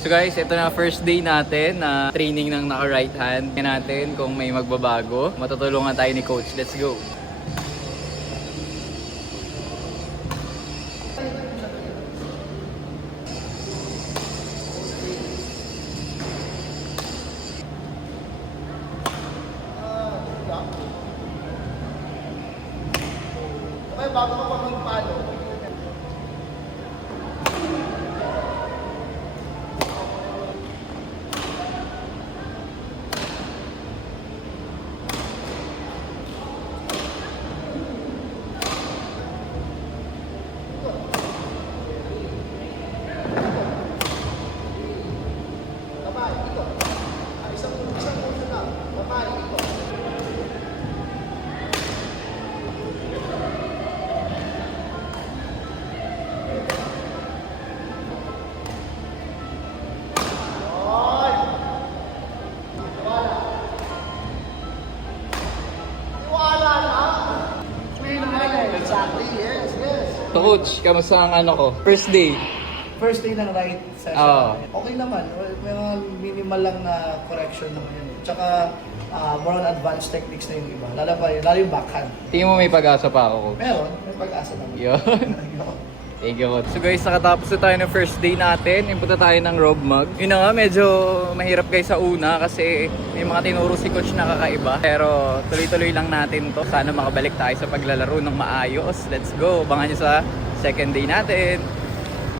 So guys, ito na first day natin na training ng naka-right hand. Tingnan natin kung may magbabago. Matutulungan tayo ni coach. Let's go! Okay, bago ka pa magpalo. Exactly, yes. So coach, kamusta ang ano ko? First day. First day ng right session. Oo. Okay naman. May mga minimal lang na correction naman yun. Tsaka more on advanced techniques na yung iba. Lalo yung backhand. Tingin mo may pag-asa pa ako, coach? Meron, may pag-asa naman. Yun. Thank you, coach. So guys, nakatapos na tayo ng first day natin. Impunta tayo ng Rob Mag. Yun na nga, medyo mahirap guys sa una kasi may mga tinuro si coach na kakaiba. Pero tuloy-tuloy lang natin to. Sana makabalik tayo sa paglalaro ng maayos. Let's go! Abangan nyo sa second day natin.